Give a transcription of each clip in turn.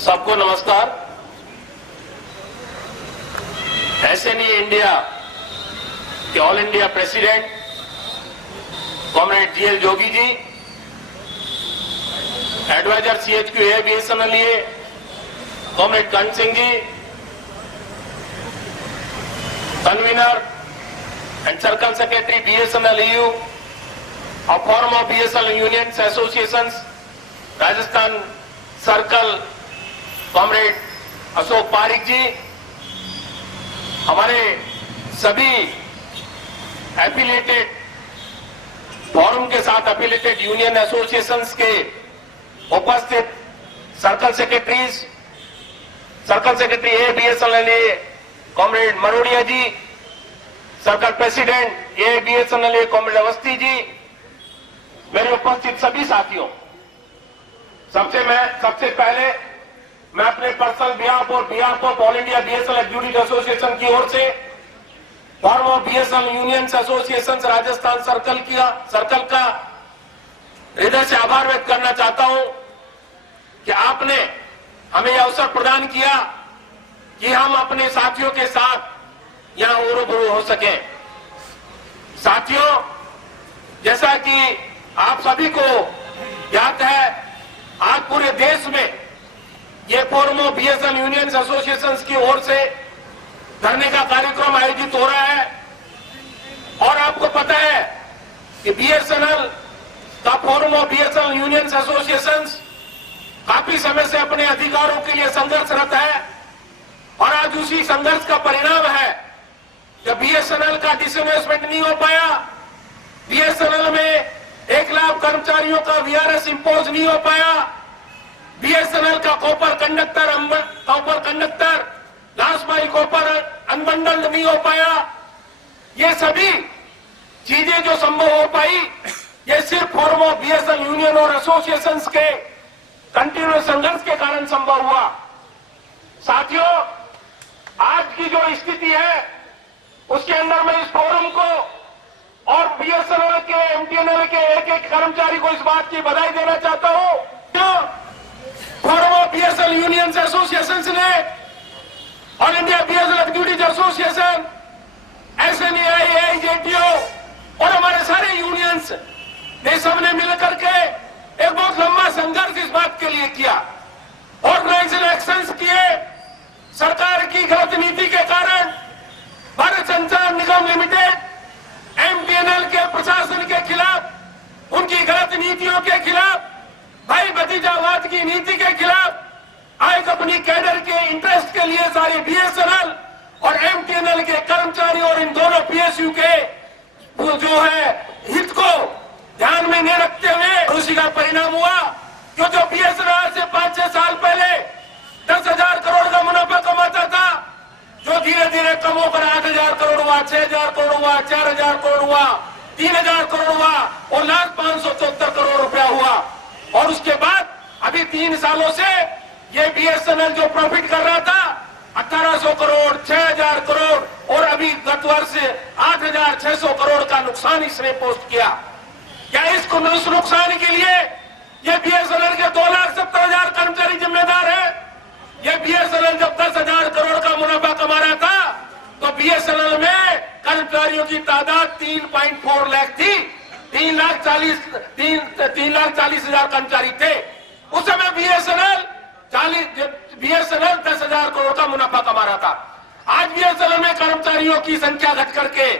सबको नमस्कार। SNE India के all India president comrade GL Jogi ji, adviser CHQ ABSNL comrade Karan Singh ji, convener and circle secretary BSNL EU और forum of BSNL unions associations Rajasthan circle comrade Ashok Pareek ji, हमारे सभी affiliated forum के साथ affiliated union associations के उपस्थित circle secretary ABSNL comrade Marodia ji, circle president ABSNL comrade Awasthi ji, मेरे उपस्थित सभी साथियों, सबसे पहले मैं अपने पर्सनल बिहाफ और behalf of all India BSNL executive association की ओर से forum of BSNL unions association Rajasthan circle का हृदय से आभार व्यक्त करना चाहता हूं कि आपने हमें यह अवसर प्रदान किया कि हम अपने साथियों के साथ यहां रूबरू हो सकें। साथियों, जैसा कि आप सभी को याद है, आज पूरे देश में ये forum of BSNL unions associations की ओर से धरने का कार्यक्रम आयोजित हो रहा है और आपको पता है कि बीएसएनएल का forum of BSNL unions associations काफी समय से अपने अधिकारों के लिए संघर्षरत है और आज उसी संघर्ष का परिणाम है कि बीएसएनएल का डिसइन्वेस्टमेंट नहीं हो पाया, बीएसएनएल में 1 लाख कर्मचारियों का वीआरएस इंपोज नहीं हो पाया, बीएसएनएल का copper conductor last mile copper unbundled नहीं हो पाया। ये सभी चीजें जो संभव हो पाई, ये सिर्फ फोरम ऑफ बीएसएनएल यूनियन और एसोसिएशंस के कंटिन्यूअस संघर्ष के कारण संभव हुआ। साथियों, आज की जो स्थिति है उसके अंदर मैं इस फोरम को और बीएसएनएल के एमटीएनएल के एक कर्मचारी को इस बात की बधाई देना चाहता हूं। Forum of BSNL unions associations ने all India BSNL executive association, SNE, AIJTO और हमारे सारे यूनियंस ने सबने मिलकर के एक बहुत लंबा संघर्ष इस बात के लिए किया। ऑर्गेनाइजेशन एक्शंस किए, सरकार की गलत नीति के कारण भारत संचार निगम लिमिटेड, एमटीएनएल के प्रशासन के खिलाफ, उनकी गलत नीतियों के खिलाफ, भाई भतीजावाद की नीति के खिलाफ आज अपनी कैडर के इंटरेस्ट के लिए सारे बीएसएनएल और एमटीएनएल के कर्मचारी और इन दोनों पीएसयू के जो है हित को ध्यान में नहीं रखते हुए उसी का परिणाम हुआ कि जो बीएसएनएल से 5-6 साल पहले 10,000 करोड़ का मुनाफा कमाता था, जो धीरे धीरे कम होकर 8,000 करोड़ हुआ, 6,000 करोड़ हुआ, 4,000 करोड़ हुआ, 3,000 करोड़ हुआ और 1,574 करोड़ रुपया हुआ। और उसके बाद अभी 3 सालों से ये बीएसएनएल जो प्रॉफिट कर रहा था 1,800 करोड़, 6,000 करोड़ और अभी गत वर्ष 8,600 करोड़ का नुकसान इसने पोस्ट किया। क्या इस नुकसान के लिए ये बीएसएनएल के 2,70,000 कर्मचारी जिम्मेदार है? ये बीएसएनएल जब 10,000 करोड़ का मुनाफा कमा रहा था तो बीएसएनएल में कर्मचारियों की तादाद 3.4 लाख थी, 3,40,000 कर्मचारी थे। उस समय बीएसएनएल 10,000 करोड़ का मुनाफा कमा रहा था। आज बीएसएनएल में कर्मचारियों की संख्या घट करके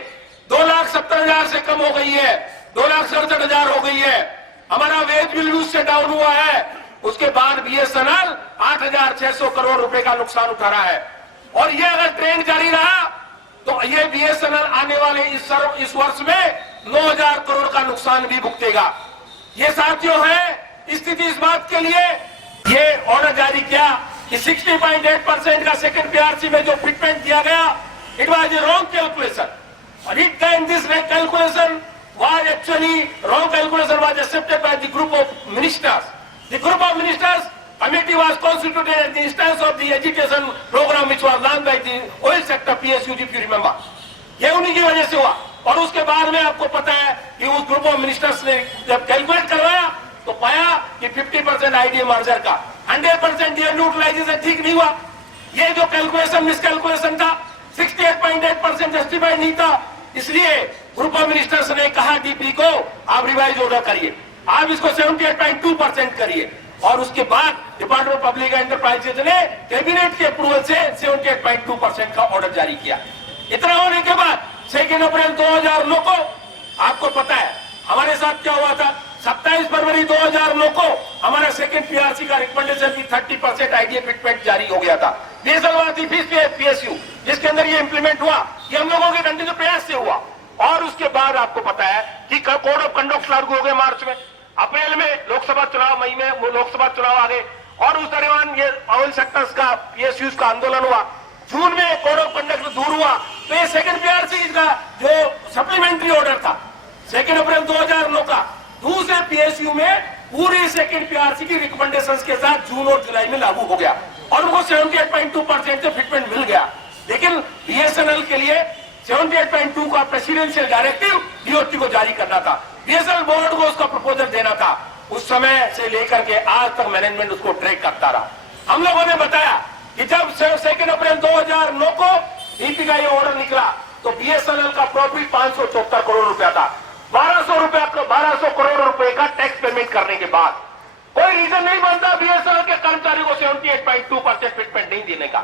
2,70,000 से कम हो गई है, 2,67,000 हो गई है। हमारा वेज बिल उससे डाउन हुआ है। उसके बाद बीएसएनएल 8,600 करोड़ रुपए का नुकसान उठा रहा है और ये अगर ट्रेंड जारी रहा तो ये बीएसएनएल आने वाले इस वर्ष में 9,000 करोड़ का नुकसान भी भुगतेगा। ये साथियों है स्थिति इस बात के लिए ये ऑर्डर जारी किया कि 60.8% का सेकंड पीआरसी में जो फिटमेंट दिया गया, it was a wrong calculation और it time this calculation was actually wrong calculation was accepted by the group of ministers. The group of ministers committee was constituted at the instance of the agitation program which was launched by the oil sector PSU, if you remember. ये उन्हीं की वजह से हुआ और उसके बाद में आपको पता है कि उस ग्रुप ऑफ मिनिस्टर्स ने जब कैलकुलेट करवाया तो पाया कि 50% आईडीए मर्जर का 100% ये यूटिलाइजेशन ठीक नहीं हुआ। ये जो कैलकुलेशन मिसकैलकुलेशन था 68.8% जस्टिफाइड नहीं था, इसलिए ग्रुप ऑफ मिनिस्टर्स ने कहा डीपी को आप रिवाइज ऑर्डर करिए, आप इसको 78.2% करिए। और उसके बाद डिपार्टमेंट ऑफ पब्लिक एंटरप्राइजेज ने कैबिनेट के अप्रूवल से 78.2% का ऑर्डर जारी किया। इतना होने के बाद 2 अप्रैल 2009 को आपको पता है हमारे साथ क्या हुआ था। 27 फरवरी 2009 को हमारा सेकंड पीआरसी का रिकमेंडेशन की 30% आईडीए फिटमेंट जारी हो गया था। बीएसएलवासी फीस पे पीएसयू जिसके अंदर ये इंप्लीमेंट हुआ, ये हम लोगों के कंटिन्यू प्रयास से हुआ। और उसके बाद आपको पता है कि कोड ऑफ कंडक्ट लागू हो गए मार्च में, अप्रैल में लोकसभा चुनाव, मई में वो लोकसभा चुनाव आ गए और उस दरमियान ये ऑयल सेक्टर्स का पीएसयूज का आंदोलन हुआ। जून में कोड ऑफ कंडक्ट दूर हुआ तो ये सेकंड पीआरसी का जो सप्लीमेंट्री ऑर्डर था 2 अप्रैल 2009 का दूसरे पीएसयू में पूरे सेकंड पीआरसी की रिकमेंडेशंस के साथ जून और जुलाई में लागू हो गया और उनको 78.2% से फिटमेंट मिल गया। लेकिन बीएसएनएल के लिए 78.2 का प्रेसिडेंशियल डायरेक्टिव डीओटी को जारी करना था, बीएसएनएल बोर्ड को उसका प्रपोजल देना था। उस समय से लेकर के आज तक मैनेजमेंट उसको ट्रैक करता रहा। हम लोगों ने बताया कि जब 2 अप्रैल 2009 को डीपी का ये ऑर्डर निकला तो बीएसएनएल का प्रॉफिट 574 करोड़ रुपया था। 1200 करोड़ रुपए का टैक्स पेमेंट करने के बाद कोई रीजन नहीं बनता बीएसएनएल के कर्मचारियों को 78.2% फिटमेंट नहीं देने का।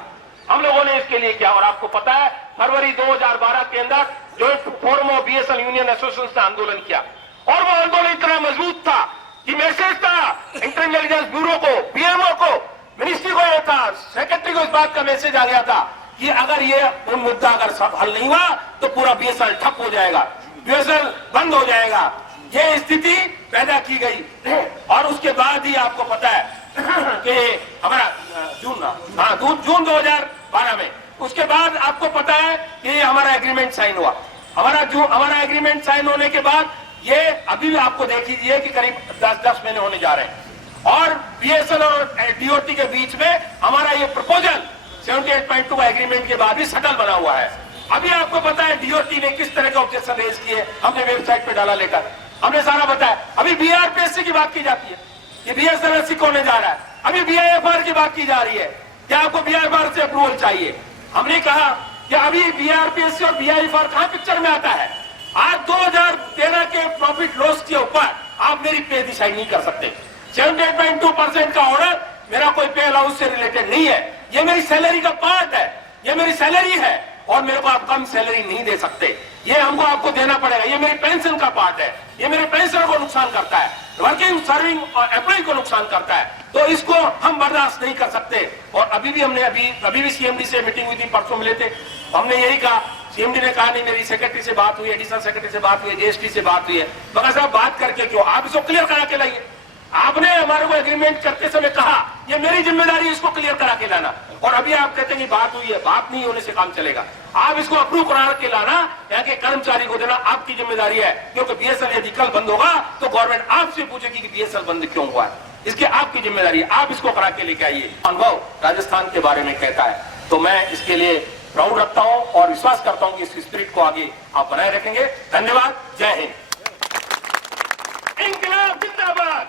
हम लोगों ने इसके लिए किया और आपको पता है फरवरी 2012 के अंदर जो forum of BSNL union association ने आंदोलन किया और वो आंदोलन इतना मजबूत था कि मैसेज था इंटेलिजेंस ब्यूरो को, पीएमओ को, मिनिस्ट्री को, यह था सेक्रेटरी को इस बात का मैसेज आ गया था कि अगर ये मुद्दा अगर हल नहीं हुआ तो पूरा बीएसएनएल ठप हो जाएगा, बीएसएनएल बंद हो जाएगा। ये स्थिति पैदा की गई और उसके बाद ही आपको पता है कि हमारा जून 2012 में उसके बाद आपको पता है कि हमारा एग्रीमेंट साइन हुआ। हमारा एग्रीमेंट साइन होने के बाद ये अभी भी आपको देख लीजिए कि करीब 10 महीने होने जा रहे हैं और बीएसएनएल और डीओटी के बीच में हमारा ये प्रपोजल 78.2 एग्रीमेंट के बाद भी सटल बना हुआ है। अभी आपको पता है डीओटी ने किस तरह के ऑब्जेक्शन रेज किए, हमने वेबसाइट पे डाला लेकर, हमने सारा बताया। अभी बीआरपीएससी की बात की जाती है, ये बीएसएनएल होने जा रहा है। अभी बीआईएफआर की बात की जा रही है, क्या आपको बीआईएफआर से अप्रूवल चाहिए? हमने कहा कि अभी बीआरपीएससी और बीआईएफआर कहां पिक्चर में आता है? आज 2013 के प्रॉफिट लॉस के ऊपर आप मेरी पे डिसाइड नहीं कर सकते। 78.2% का ऑर्डर मेरा कोई पे अलाउंस से रिलेटेड नहीं है, ये मेरी सैलरी का पार्ट है, ये मेरी सैलरी है और मेरे को आप कम सैलरी नहीं दे सकते, ये हमको आपको देना पड़ेगा। ये मेरी पेंशन का पार्ट है, ये मेरे पेंशन को नुकसान करता है, वर्किंग सर्विंग और एम्प्लॉय को नुकसान करता है, तो इसको हम बर्दाश्त नहीं कर सकते। और अभी भी सीएमडी से मीटिंग हुई थी, परसों मिले थे, हमने यही कहा, सीएमडी ने कहा नहीं मेरी सेक्रेटरी से बात हुई, एडिशनल सेक्रेटरी से बात हुई, जीएसटी से बात हुई है। मगर साहब बात करके क्यों, आप इसको क्लियर करा के लाइए। आपने हमारे को एग्रीमेंट करते समय कहा ये मेरी जिम्मेदारी इसको क्लियर करा के लाना और अभी आप कहते हैं कि बात हुई है, बात नहीं होने से काम चलेगा। आप इसको अप्रूव करा के लाना, यहाँ के कर्मचारी को देना आपकी जिम्मेदारी है, क्योंकि बीएसएनएल यदि कल बंद होगा तो गवर्नमेंट आपसे पूछेगी कि बीएसएनएल बंद क्यों हुआ है, इसकी आपकी जिम्मेदारी है, आप इसको करा के लेके आइए। अनुभव राजस्थान के बारे में कहता है तो मैं इसके लिए प्राउड रखता हूं और विश्वास करता हूं कि इस स्पिरिट को आगे आप बनाए रखेंगे। धन्यवाद, जय हिंद। इंकलाब जिंदाबाद।